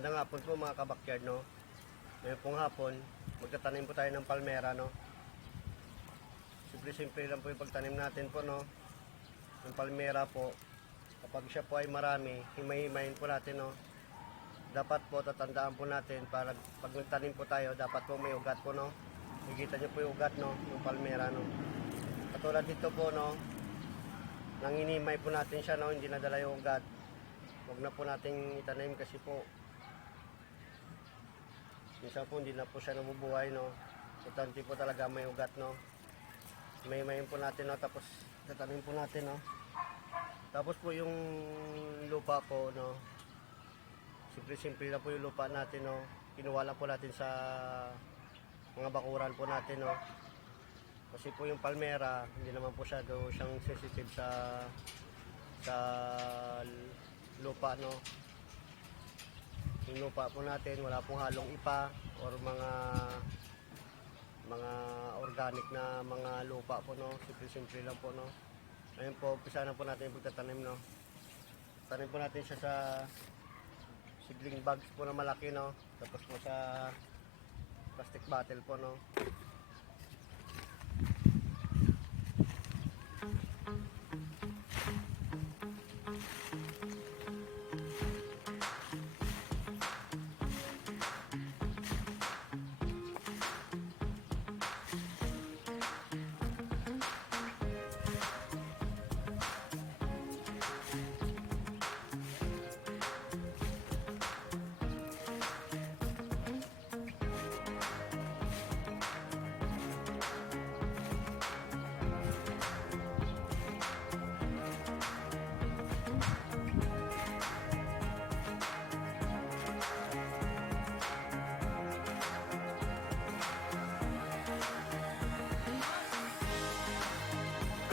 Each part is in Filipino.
Magandang hapon po mga kabakyard, no? Ngayon pong hapon, magtatanim po tayo ng palmera, no? Simple-simple lang po yung pagtanim natin po, no? Ng palmera po. Kapag siya po ay marami, himay-himayin po natin, no? Dapat po, tatandaan po natin, para pag nagtanim po tayo, dapat po may ugat po, no? Nakikita niyo po yung ugat, no? Yung palmera, no? Katulad dito po, no? Nanginimay po natin siya, no? Hindi nadala yung ugat. Huwag na po nating itanim kasi po minsan po hindi na po siya nabubuhay no? Importante po talaga may ugat no? May mayin po natin no? Tapos tatanim po natin no? Tapos po yung lupa po no? Simple simple na po yung lupa natin no? Kinuha lang po natin sa mga bakuran po natin no? Kasi po yung palmera hindi naman po siya do siyang sensitive sa sa lupa no yung po natin wala pong halong ipa or mga mga organic na mga lupa po no? Simple simple lang po no? Ayun po umpisa na po natin yung pagtatanim no? Tanim po natin siya sa seedling bags po na malaki no? Tapos po sa plastic bottle po no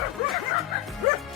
Ruff, ruff, ruff, ruff, ruff.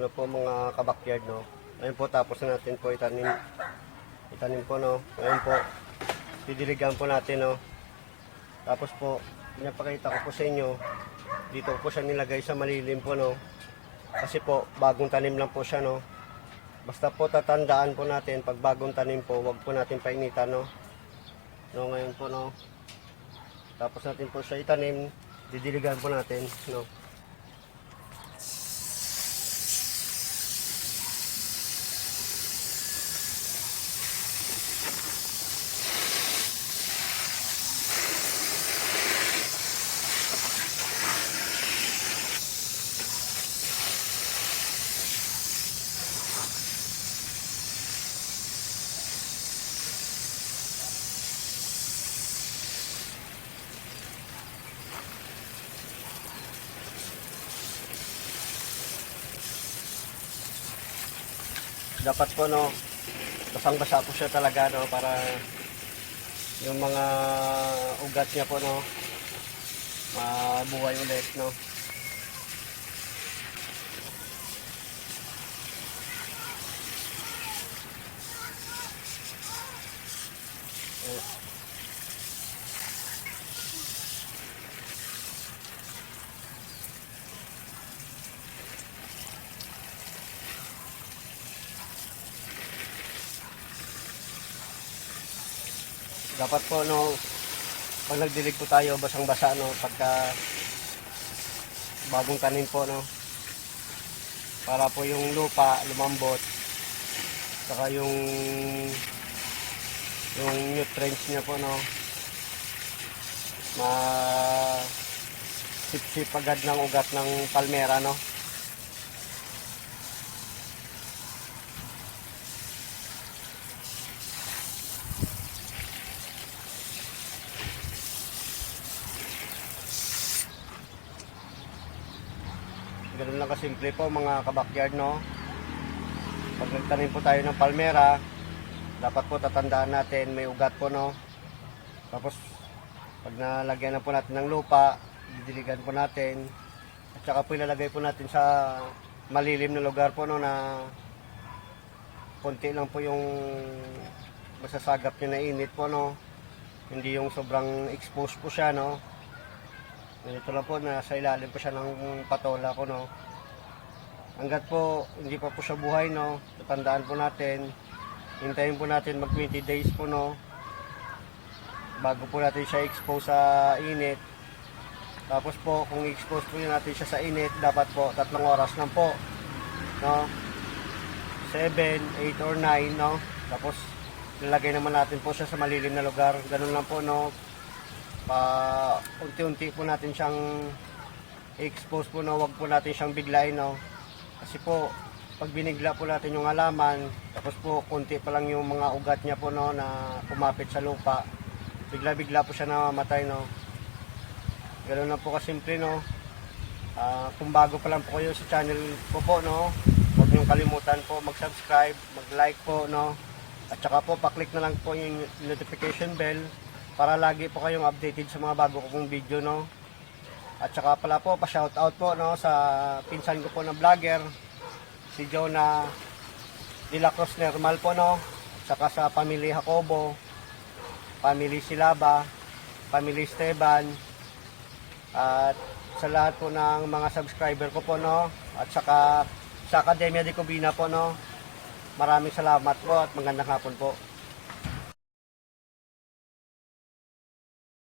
Ito na po mga kabakyard, no? Ngayon po, tapos na natin po itanim. Itanim po, no? Ngayon po, didiligan po natin, no? Tapos po, pinapakita ko po sa inyo, dito po siya nilagay sa malilim po, no? Kasi po, bagong tanim lang po siya, no? Basta po tatandaan po natin, pag bagong tanim po, wag po natin painitan, no? No, ngayon po, no? Tapos natin po siya itanim. didiligan po natin, no. Dapat po no basang-basa po siya talaga no para yung mga ugat niya po no mabuhay ulit no dapat po no pag nagdilig po tayo basang-basa no pagka bagong tanim po no para po yung lupa lumambot saka yung yung nutrients niya po no ma sip-sip agad ng ugat ng palmera no Kasimple po mga kabakyard no. Pag nagtanim po tayo ng palmera, dapat po tatandaan natin may ugat po no. Tapos pag nalagyan na po natin ng lupa, didiligan po natin. At saka po ilalagay po natin sa malilim na lugar po no na konti lang po yung masasagap niya na init po no. Hindi yung sobrang exposed po siya no. Ganito lang po, nasa ilalim po siya ng patola ko, no. Hanggat po, hindi pa po siya buhay, no. Tatandaan po natin, hintayin po natin mag 20 days po, no. Bago po natin siya expose sa init. Tapos po, kung expose po natin siya sa init, dapat po, tatlong oras lang po, no. 7, 8 or 9, no. Tapos, nilagay naman natin po siya sa malilim na lugar. Ganun lang po, no pa unti-unti po natin siyang expose po na wag po natin siyang biglain no kasi po pag binigla po natin yung halaman tapos po konti pa lang yung mga ugat niya po no na kumapit sa lupa bigla-bigla po siya namamatay no. Ganoon lang po kasimple no. Ah, kung bago pa lang po kayo sa channel ko po no huwag niyong kalimutan po mag-subscribe mag-like po no. At saka po pa-click na lang po yung notification bell para lagi po kayong updated sa mga bago kong video no. At saka pala po pa-shoutout po no sa pinsan ko po na vlogger si Jonah De La Cruz Nermal po no. At saka sa pamilya Jacobo, family Silaba, family Esteban at sa lahat po ng mga subscriber ko po no. At saka sa Academia de Cubina po no. Maraming salamat po at magandang hapon po.